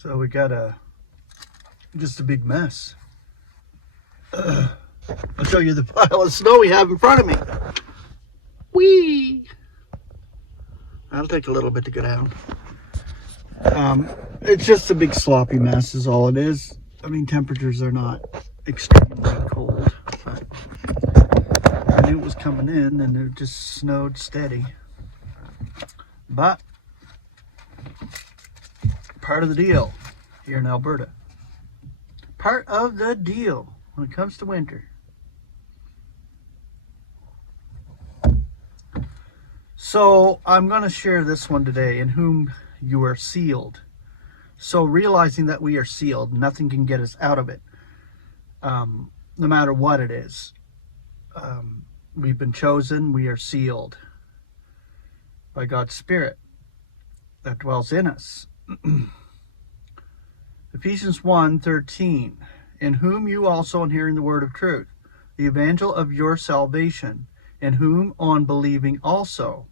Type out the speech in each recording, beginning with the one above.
So we got just a big mess. I'll show you the pile of snow we have in front of me. Whee! That'll take a little bit to go down. It's just a big sloppy mess is all it is. I mean, temperatures are not extremely cold, but I knew it was coming in and it just snowed steady. But part of the deal here in Alberta. Part of the deal when it comes to winter. So I'm going to share this one today, in whom you are sealed. So realizing that we are sealed, nothing can get us out of it, no matter what it is. We've been chosen, we are sealed by God's Spirit that dwells in us. Ephesians 1:13, in whom you also, in hearing the word of truth, the evangel of your salvation, in whom on believing also,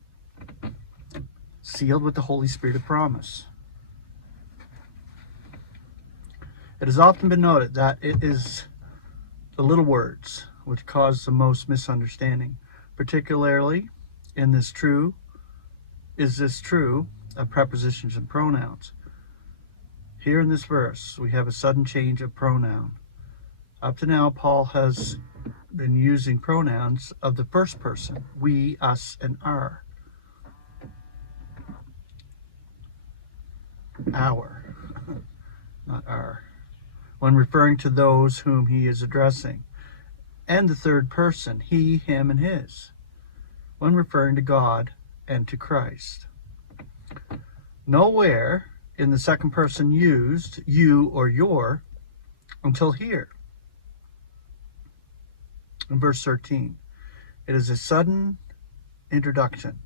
sealed with the Holy Spirit of promise. It has often been noted that it is the little words which cause the most misunderstanding, particularly in this true, is this true, of prepositions and pronouns. Here in this verse, we have a sudden change of pronoun. Up to now, Paul has been using pronouns of the first person, we, us, and our. Our, not our, when referring to those whom he is addressing. And the third person, he, him, and his, when referring to God and to Christ. Nowhere in the second person used you or your until here. In verse 13, it is a sudden introduction.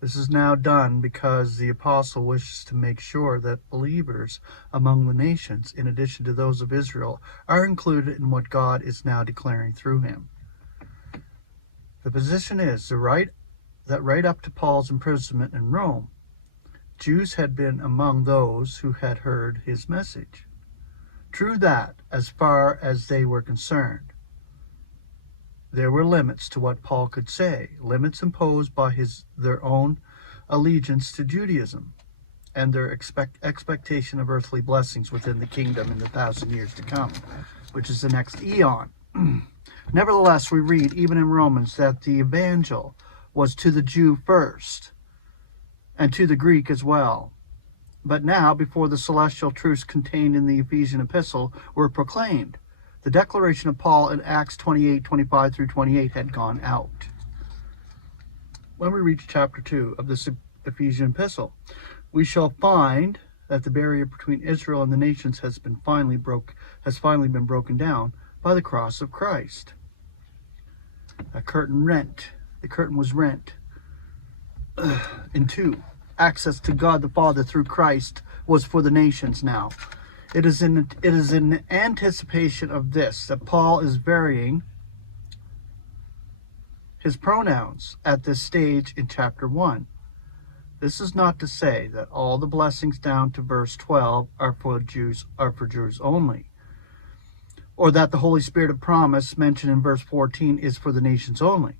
This is now done because the apostle wishes to make sure that believers among the nations, in addition to those of Israel, are included in what God is now declaring through him. The position is that right up to Paul's imprisonment in Rome, Jews had been among those who had heard his message. True that, as far as they were concerned, there were limits to what Paul could say, limits imposed by their own allegiance to Judaism and their expectation of earthly blessings within the kingdom in the 1,000 years to come, which is the next eon. Nevertheless, we read, even in Romans, that the evangel was to the Jew first, and to the Greek as well. But now, before the celestial truths contained in the Ephesian epistle were proclaimed, the declaration of Paul in Acts 28:25 through 28 had gone out. When we reach chapter 2 of this Ephesian epistle, we shall find that the barrier between Israel and the nations has finally been broken down by the cross of Christ. The curtain was rent in two. Access to God the Father through Christ was for the nations now. It is in anticipation of this that Paul is varying his pronouns at this stage in chapter 1. This is not to say that all the blessings down to verse 12 are for Jews only, or that the Holy Spirit of promise mentioned in verse 14 is for the nations only.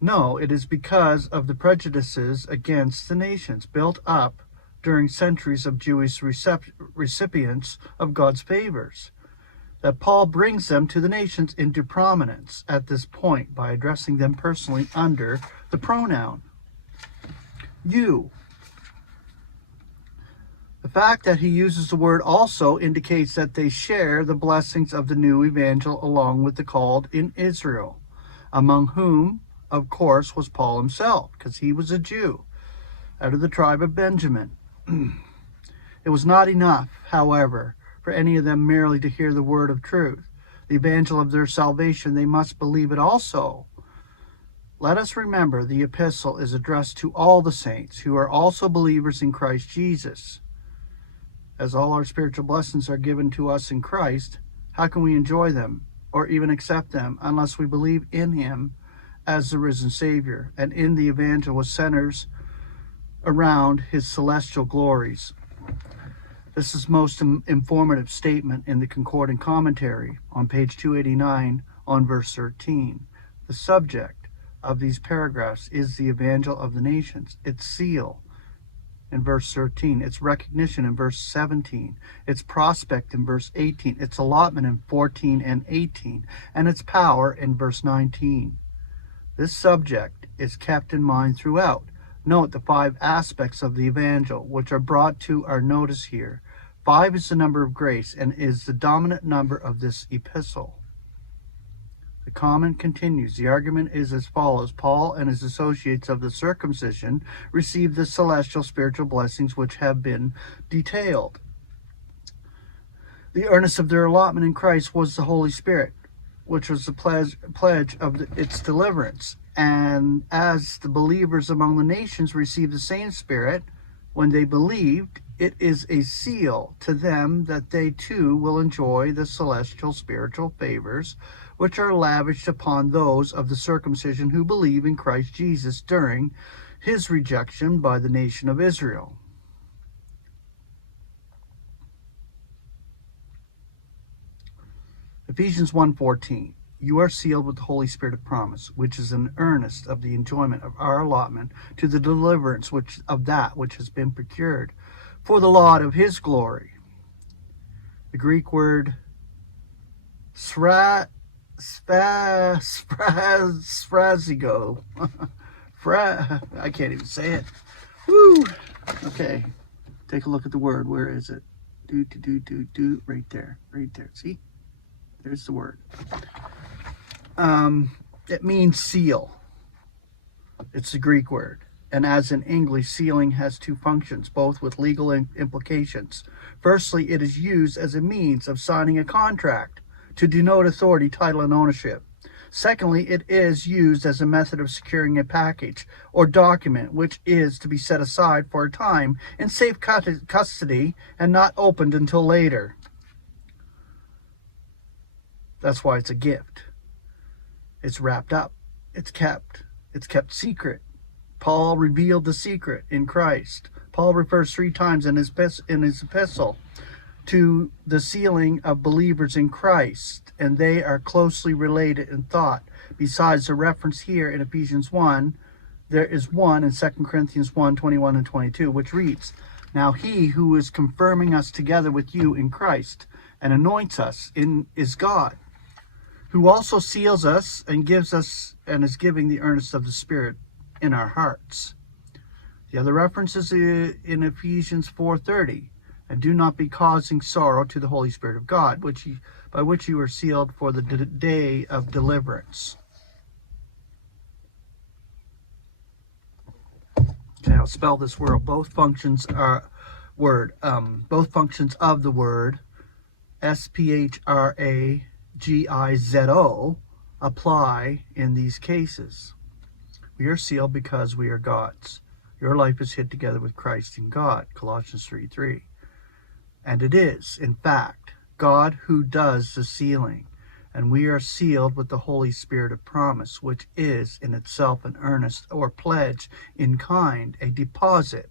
No, it is because of the prejudices against the nations built up during centuries of Jewish recipients of God's favors that Paul brings them to the nations into prominence at this point by addressing them personally under the pronoun you. The fact that he uses the word also indicates that they share the blessings of the new evangel along with the called in Israel, among whom, of course, was Paul himself, because he was a Jew out of the tribe of Benjamin. It was not enough, however, for any of them merely to hear the word of truth, the evangel of their salvation. They must believe it also. Let us remember the epistle is addressed to all the saints who are also believers in Christ Jesus. As all our spiritual blessings are given to us in Christ, how can we enjoy them or even accept them unless we believe in him as the risen Savior and in the evangel which centers around his celestial glories? This is most informative statement in the concordant commentary on page 289 on verse 13. The subject of these paragraphs is the Evangel of the Nations, its seal in verse 13, its recognition in verse 17, its prospect in verse 18, its allotment in 14 and 18, and its power in verse 19. This subject is kept in mind throughout. Note the 5 aspects of the Evangel which are brought to our notice here. 5 is the number of grace and is the dominant number of this epistle. The comment continues. The argument is as follows. Paul and his associates of the circumcision received the celestial spiritual blessings which have been detailed. The earnest of their allotment in Christ was the Holy Spirit, which was the pledge of its deliverance. And as the believers among the nations received the same Spirit when they believed, it is a seal to them that they too will enjoy the celestial spiritual favors which are lavished upon those of the circumcision who believe in Christ Jesus during his rejection by the nation of Israel. Ephesians 1:14. You are sealed with the Holy Spirit of promise, which is an earnest of the enjoyment of our allotment to the deliverance of that which has been procured for the laud of his glory. The Greek word sphrazigo. I can't even say it. Woo! Okay, take a look at the word. Where is it? Right there. See? There's the word. It means seal. It's the Greek word. And as in English, sealing has 2 functions, both with legal implications. Firstly, it is used as a means of signing a contract to denote authority, title, and ownership. Secondly, it is used as a method of securing a package or document which is to be set aside for a time in safe custody and not opened until later. That's why it's a gift. It's wrapped up. It's kept secret. Paul revealed the secret in Christ. Paul refers 3 times in his epistle to the sealing of believers in Christ, and they are closely related in thought. Besides the reference here in Ephesians 1, there is one in 2 Corinthians 1:21 and 22, which reads, Now he who is confirming us together with you in Christ and anoints us is God, who also seals us and gives us and is giving the earnest of the Spirit in our hearts. The other reference is in Ephesians 4:30, and do not be causing sorrow to the Holy Spirit of God, by which you are sealed for the day of deliverance. Okay, I'll spell this word. Both functions of the word SPHRAGIZO apply in these cases. We are sealed because we are God's. Your life is hid together with Christ in God, Colossians 3:3. And it is, in fact, God who does the sealing, and we are sealed with the Holy Spirit of promise, which is in itself an earnest or pledge in kind, a deposit,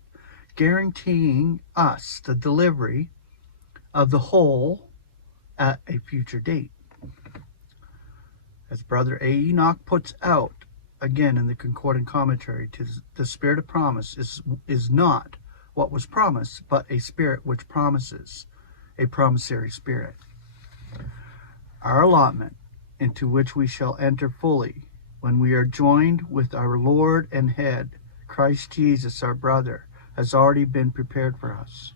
guaranteeing us the delivery of the whole at a future date. As Brother A. Enoch puts out, again in the concordant commentary, the Spirit of promise is not what was promised, but a spirit which promises, a promissory spirit. Our allotment, into which we shall enter fully when we are joined with our Lord and Head, Christ Jesus, our brother, has already been prepared for us.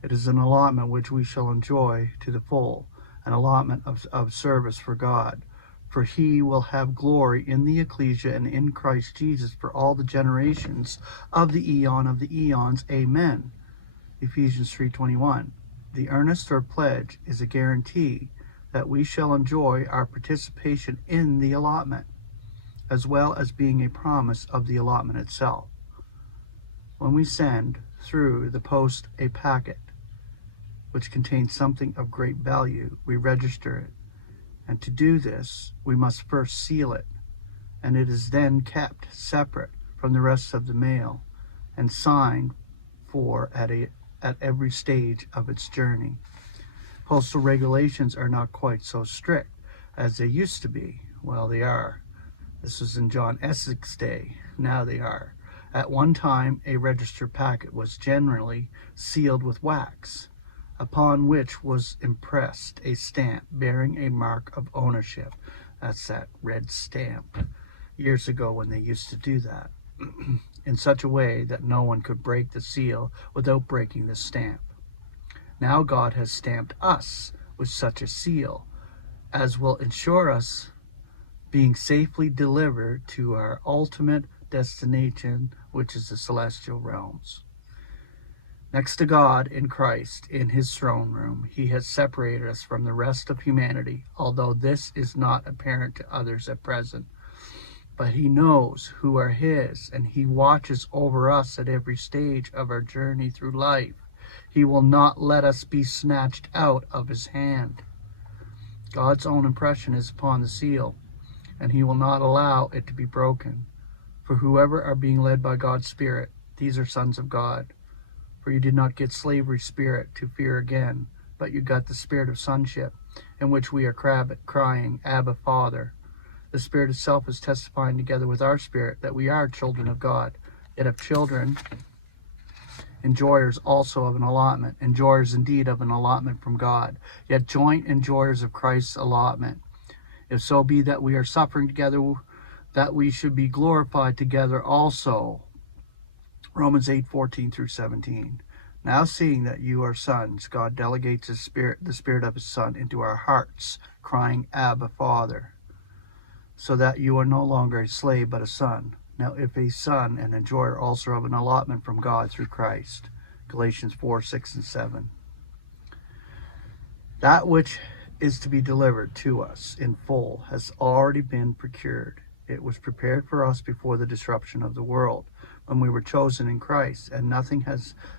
It is an allotment which we shall enjoy to the full, an allotment of service for God. For he will have glory in the ecclesia and in Christ Jesus for all the generations of the eon of the eons. Amen. Ephesians 3:21. The earnest or pledge is a guarantee that we shall enjoy our participation in the allotment, as well as being a promise of the allotment itself. When we send through the post a packet which contains something of great value, we register it. And to do this, we must first seal it, and it is then kept separate from the rest of the mail and signed for at at every stage of its journey. Postal regulations are not quite so strict as they used to be. Well, they are. This was in John Essex's day. Now they are. At one time, a registered packet was generally sealed with wax, upon which was impressed a stamp bearing a mark of ownership. That's that red stamp. Years ago when they used to do that. In such a way that no one could break the seal without breaking the stamp. Now God has stamped us with such a seal as will ensure us being safely delivered to our ultimate destination, which is the celestial realms. Next to God in Christ, in his throne room, he has separated us from the rest of humanity, although this is not apparent to others at present. But he knows who are his, and he watches over us at every stage of our journey through life. He will not let us be snatched out of his hand. God's own impression is upon the seal, and he will not allow it to be broken. For whoever are being led by God's Spirit, these are sons of God. For you did not get slavery spirit to fear again, but you got the spirit of sonship, in which we are crying, Abba, Father. The Spirit itself is testifying together with our spirit that we are children of God. Yet if children, enjoyers also of an allotment, enjoyers indeed of an allotment from God, yet joint enjoyers of Christ's allotment. If so be that we are suffering together, that we should be glorified together also. Romans 8:14 through 17. Now seeing that you are sons, God delegates his Spirit, the Spirit of his Son, into our hearts, crying, Abba, Father. So that you are no longer a slave, but a son. Now if a son, an enjoyer also of an allotment from God through Christ. Galatians 4:6 and 7. That which is to be delivered to us in full has already been procured. It was prepared for us before the disruption of the world, when we were chosen in Christ, and nothing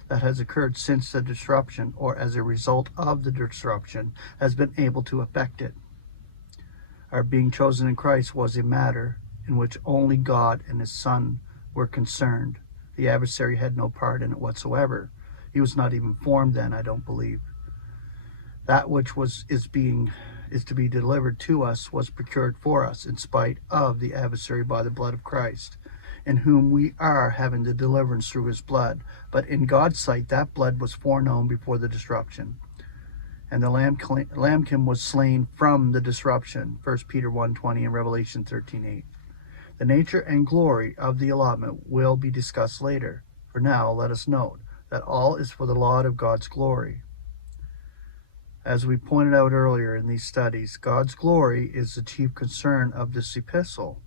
that has occurred since the disruption or as a result of the disruption has been able to affect it. Our being chosen in Christ was a matter in which only God and his Son were concerned. The adversary had no part in it whatsoever. He was not even formed then, I don't believe. That which is to be delivered to us was procured for us in spite of the adversary by the blood of Christ, in whom we are having the deliverance through his blood. But in God's sight, that blood was foreknown before the disruption. And the lambkin was slain from the disruption, 1 Peter 1:20 and Revelation 13:8. The nature and glory of the allotment will be discussed later. For now, let us note that all is for the laud of God's glory. As we pointed out earlier in these studies, God's glory is the chief concern of this epistle.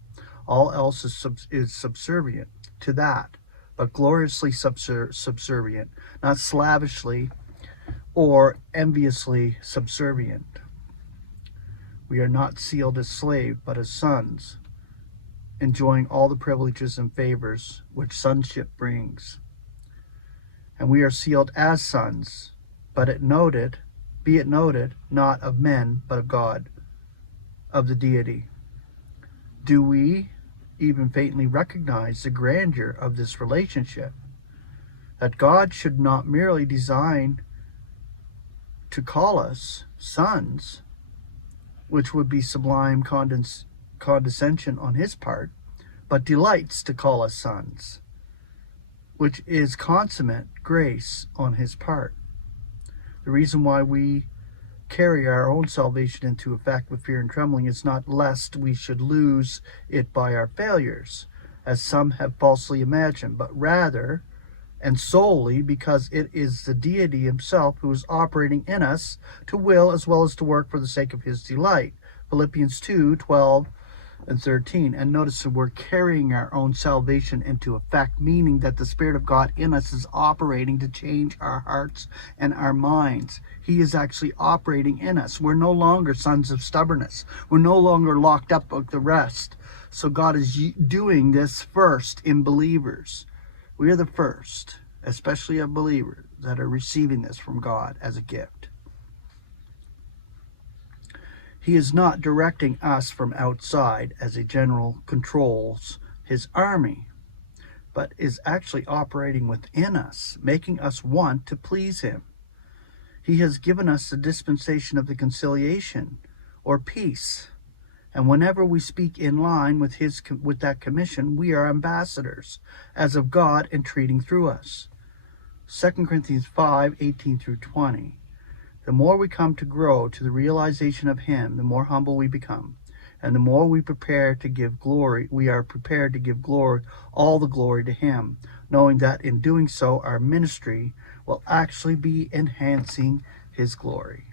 All else is subservient to that, but gloriously subservient, not slavishly or enviously subservient. We are not sealed as slaves, but as sons, enjoying all the privileges and favors which sonship brings. And we are sealed as sons, be it noted, not of men, but of God, of the deity. Do we even faintly recognize the grandeur of this relationship? That God should not merely design to call us sons, which would be sublime condescension on his part, but delights to call us sons, which is consummate grace on his part. The reason why we carry our own salvation into effect with fear and trembling is not lest we should lose it by our failures, as some have falsely imagined, but rather and solely because it is the deity himself who is operating in us to will as well as to work for the sake of his delight. Philippians 2:12 and 13. And notice that we're carrying our own salvation into effect, meaning that the Spirit of God in us is operating to change our hearts and our minds. He is actually operating in us. We're no longer sons of stubbornness. We're no longer locked up with the rest. So God is doing this first in believers. We are the first, especially of believers, that are receiving this from God as a gift. He is not directing us from outside as a general controls his army, but is actually operating within us, making us want to please him. He has given us the dispensation of the conciliation, or peace. And whenever we speak in line with that commission, we are ambassadors, as of God entreating through us. 2 Corinthians 5:18 through 20. The more we come to grow to the realization of him, the more humble we become. And the more we prepare to give glory, we are prepared to give glory, all the glory to him, knowing that in doing so, our ministry will actually be enhancing his glory.